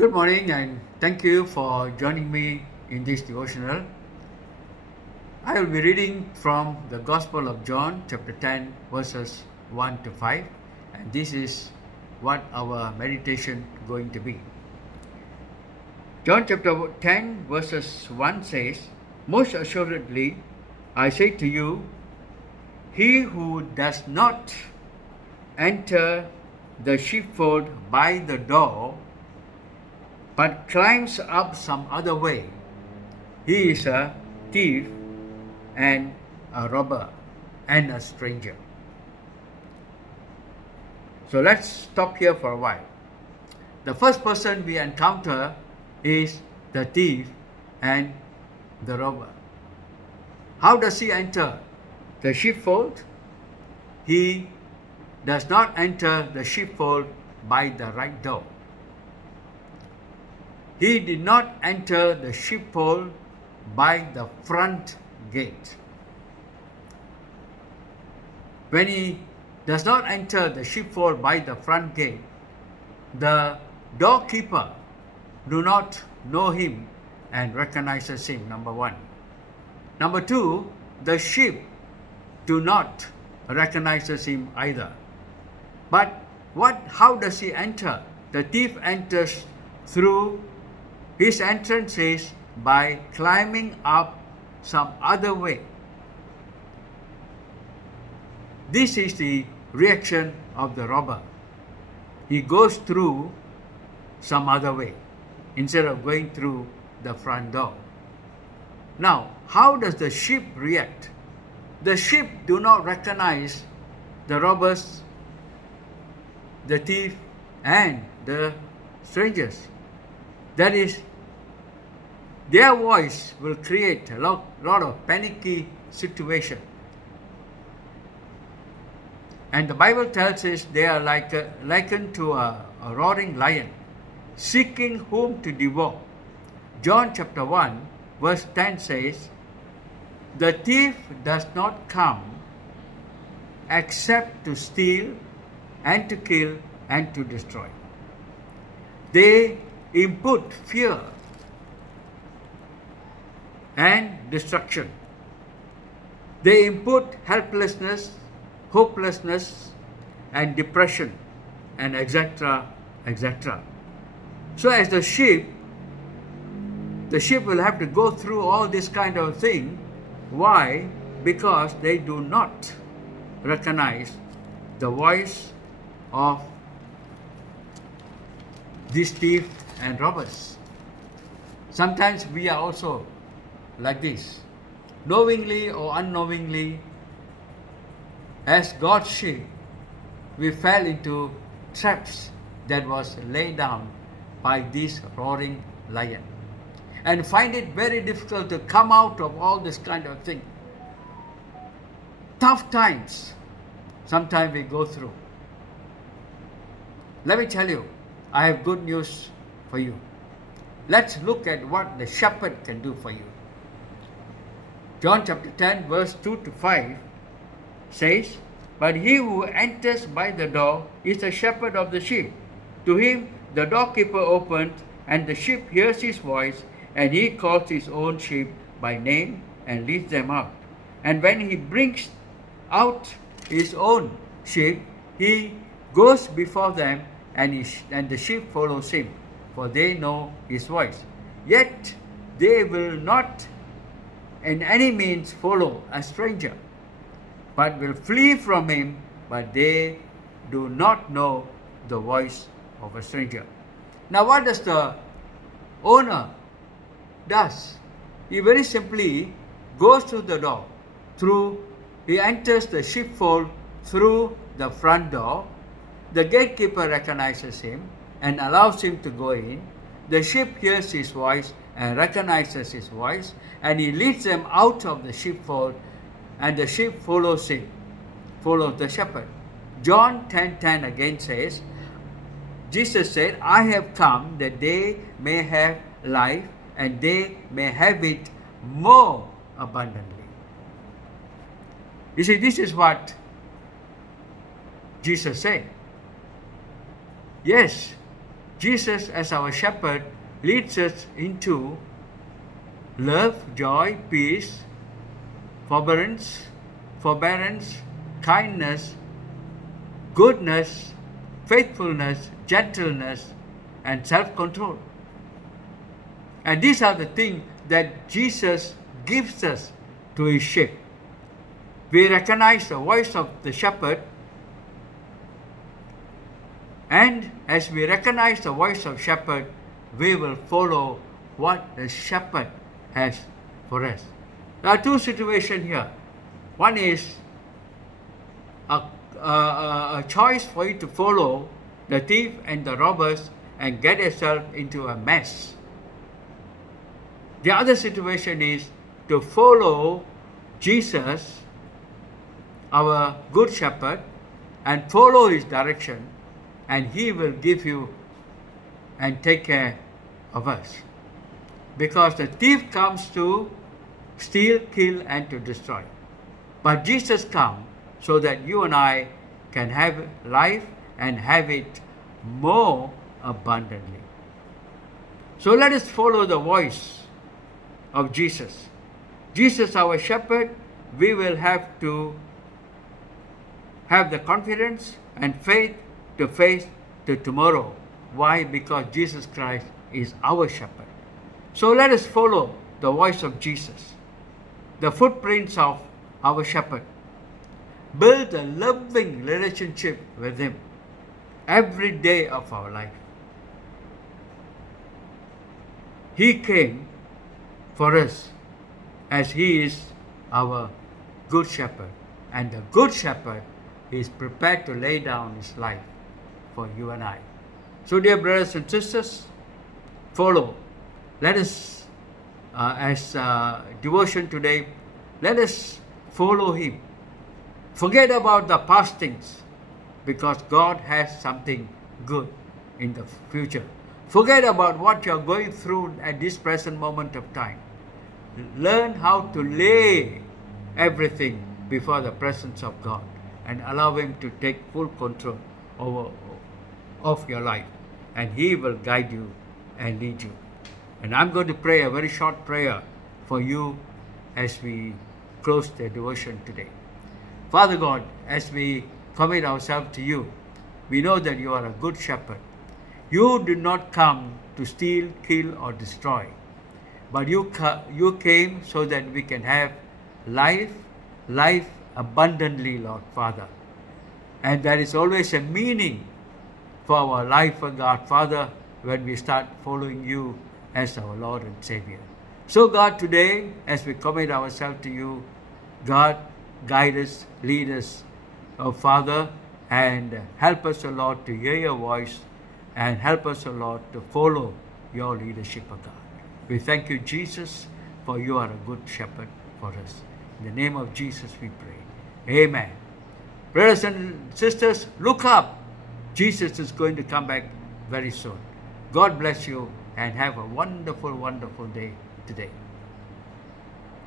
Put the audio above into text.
Good morning and thank you for joining me in this devotional. I will be reading from the Gospel of John, chapter 10, verses 1 to 5, and this is what our meditation going to be. John chapter 10, verses 1 says, "Most assuredly, I say to you, he who does not enter the sheepfold by the door, but climbs up some other way, he is a thief and a robber and a stranger." So let's stop here for a while. The first person we encounter is the thief and the robber. How does he enter the sheepfold? He does not enter the sheepfold by the right door. He did not enter the sheepfold by the front gate. When he does not enter the sheepfold by the front gate, the doorkeeper do not know him and recognizes him, number one. Number two, the sheep do not recognizes him either. But how does he enter? The thief enters through, his entrance is by climbing up some other way. This is the reaction of the robber. He goes through some other way instead of going through the front door. Now, how does the sheep react? The sheep do not recognize the robbers, the thief, and the strangers. That is, their voice will create a lot of panicky situation. And the Bible tells us they are likened to a roaring lion, seeking whom to devour. John chapter 1, verse 10 says, "The thief does not come except to steal and to kill and to destroy." They input fear and destruction. They input helplessness, hopelessness, and depression, and etc., etc. So as the sheep will have to go through all this kind of thing. Why? Because they do not recognize the voice of these thieves and robbers. Sometimes we are also like this, knowingly or unknowingly. As God's sheep, we fell into traps that was laid down by this roaring lion, and find it very difficult to come out of all this kind of thing. Tough times sometimes we go through. Let me tell you, I have good news for you. Let's look at what the shepherd can do for you. John chapter 10, verse 2 to 5 says, "But he who enters by the door is the shepherd of the sheep. To him the doorkeeper opens, and the sheep hears his voice, and he calls his own sheep by name and leads them out. And when he brings out his own sheep, he goes before them, and the sheep follows him, for they know his voice. Yet they will not in any means follow a stranger, but will flee from him, but they do not know the voice of a stranger." Now what does the owner does? He very simply goes through the door. He enters the sheepfold through the front door. The gatekeeper recognizes him and allows him to go in. The sheep hears his voice and recognizes his voice, and he leads them out of the sheepfold, and the sheep follows him, follows the shepherd. John 10:10 again says, Jesus said, "I have come that they may have life, and they may have it more abundantly." You see, this is what Jesus said. Yes, Jesus, as our shepherd, leads us into love, joy, peace, forbearance, kindness, goodness, faithfulness, gentleness, and self-control. And these are the things that Jesus gives us to his sheep. We recognize the voice of the shepherd, and as we recognize the voice of shepherd, we will follow what the shepherd has for us. There are two situations here. One is a choice for you to follow the thief and the robbers and get yourself into a mess. The other situation is to follow Jesus, our good shepherd, and follow his direction, and he will give you and take care of us. Because the thief comes to steal, kill, and to destroy. But Jesus comes so that you and I can have life and have it more abundantly. So let us follow the voice of Jesus. Jesus, our shepherd, we will have to have the confidence and faith to face the tomorrow. Why? Because Jesus Christ is our shepherd. So let us follow the voice of Jesus, the footprints of our shepherd. Build a loving relationship with him every day of our life. He came for us as he is our good shepherd. And the good shepherd is prepared to lay down his life for you and I. So dear brothers and sisters, follow. Let us, as devotion today, let us follow him. Forget about the past things, because God has something good in the future. Forget about what you are going through at this present moment of time. Learn how to lay everything before the presence of God and allow him to take full control of your life, and he will guide you and lead you. And I'm going to pray a very short prayer for you as we close the devotion today. Father God, as we commit ourselves to you, we know that you are a good shepherd. You did not come to steal, kill, or destroy, but you came so that we can have life abundantly, Lord Father. And there is always a meaning for our life, O God Father, when we start following you as our Lord and Savior. So God, today, as we commit ourselves to you, God, guide us, lead us, oh Father, and help us, O Lord, to hear your voice, and help us, O Lord, to follow your leadership, O God. We thank you, Jesus, for you are a good shepherd for us. In the name of Jesus we pray. Amen. Brothers and sisters, look up. Jesus is going to come back very soon. God bless you and have a wonderful, wonderful day today.